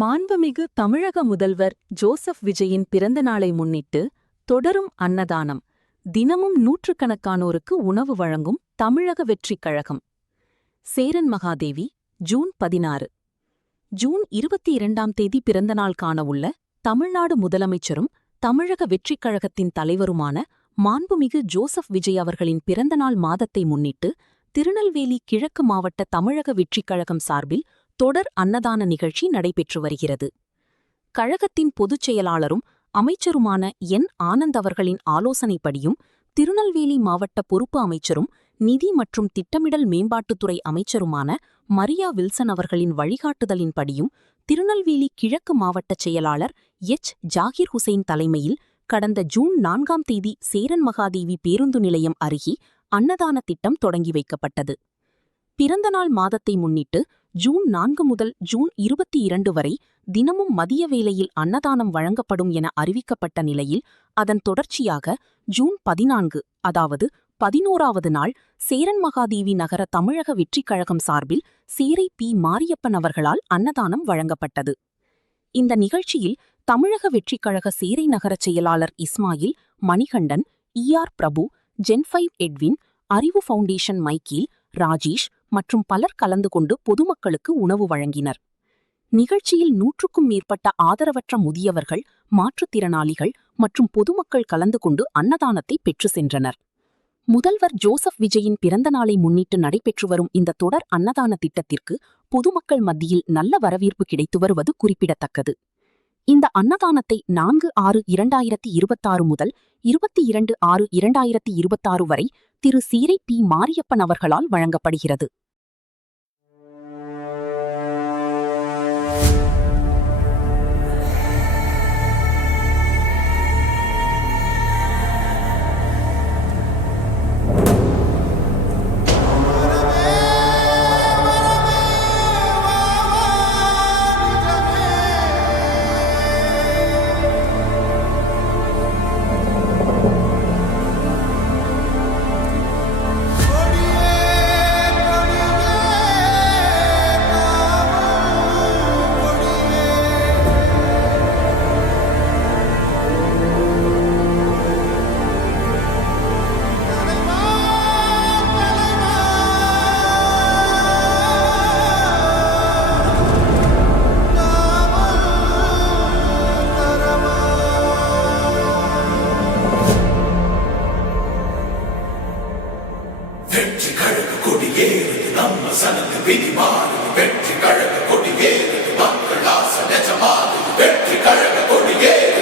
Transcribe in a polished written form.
மாண்புமிகு தமிழக முதல்வர் ஜோசப் விஜயின் பிறந்த நாளை முன்னிட்டு தொடரும் அன்னதானம். தினமும் நூற்றுக்கணக்கானோருக்கு உணவு வழங்கும் தமிழக வெற்றிக் கழகம். சேரன் மகாதேவி, ஜூன் 16. ஜூன் 22ஆம் தேதி பிறந்தநாள் காணவுள்ள தமிழ்நாடு முதலமைச்சரும் தமிழக வெற்றிக் கழகத்தின் தலைவருமான மாண்புமிகு ஜோசப் விஜய் அவர்களின் பிறந்தநாள் மாதத்தை முன்னிட்டு திருநெல்வேலி கிழக்கு மாவட்ட தமிழக வெற்றிக் கழகம் சார்பில் தொடர் அன்னதான நிகழ்ச்சி நடைபெற்று வருகிறது. கழகத்தின் பொதுச் செயலாளரும் அமைச்சருமான என். ஆனந்த் அவர்களின் ஆலோசனைப்படியும் திருநெல்வேலி மாவட்ட பொறுப்பு அமைச்சரும் நிதி மற்றும் திட்டமிடல் மேம்பாட்டுத்துறை அமைச்சருமான மரியா வில்சன் அவர்களின் வழிகாட்டுதலின்படியும் திருநெல்வேலி கிழக்கு மாவட்ட செயலாளர் எச். ஜாகிர் ஹுசைன் தலைமையில் கடந்த ஜூன் 4ஆம் தேதி சேரன் மகாதேவி பேருந்து நிலையம் அருகே அன்னதான திட்டம் தொடங்கி வைக்கப்பட்டது. பிறந்தநாள் மாதத்தை முன்னிட்டு ஜூன் 4 முதல் ஜூன் 22 வரை தினமும் மதிய வேளையில் அன்னதானம் வழங்கப்படும் என அறிவிக்கப்பட்ட நிலையில் அதன் தொடர்ச்சியாக ஜூன் 14 அதாவது 11ஆவது நாள் சேரன் மகாதேவி நகர தமிழக வெற்றிக் கழகம் சார்பில் சேரை பி. மாரியப்பன் அவர்களால் அன்னதானம் வழங்கப்பட்டது. இந்த நிகழ்ச்சியில் தமிழக வெற்றிக் கழக சேரை நகர செயலாளர் இஸ்மாயில், மணிகண்டன், ER பிரபு, ஜென்5 எட்வின், அறிவு ஃபவுண்டேஷன் மைக்கேல், ராஜேஷ் மற்றும் பலர் கலந்து கொண்டு பொதுமக்களுக்கு உணவு வழங்கினர். நிகழ்ச்சியில் 100க்கும் மேற்பட்ட ஆதரவற்ற முதியவர்கள், மாற்றுத்திறனாளிகள் மற்றும் பொதுமக்கள் கலந்து கொண்டு அன்னதானத்தை பெற்று சென்றனர். முதல்வர் ஜோசப் விஜயின் பிறந்த நாளை முன்னிட்டு நடைபெற்று வரும் இந்த தொடர் அன்னதான திட்டத்திற்கு பொதுமக்கள் மத்தியில் நல்ல வரவேற்பு கிடைத்து வருவது குறிப்பிடத்தக்கது. இந்த அன்னதானத்தை 4/6/2026 முதல் 22/6/2026 வரை திரு சேரை பி. மாரியப்பன் அவர்களால் வழங்கப்படுகிறது. வெற்றி கழக கொடியேறுது நம்ம சனது விதி மாறுது. வெற்றி கழக கொடியேறுது மக்கள் ஆசை நிஜமாகுது. வெற்றி கழக கொடியேறுது.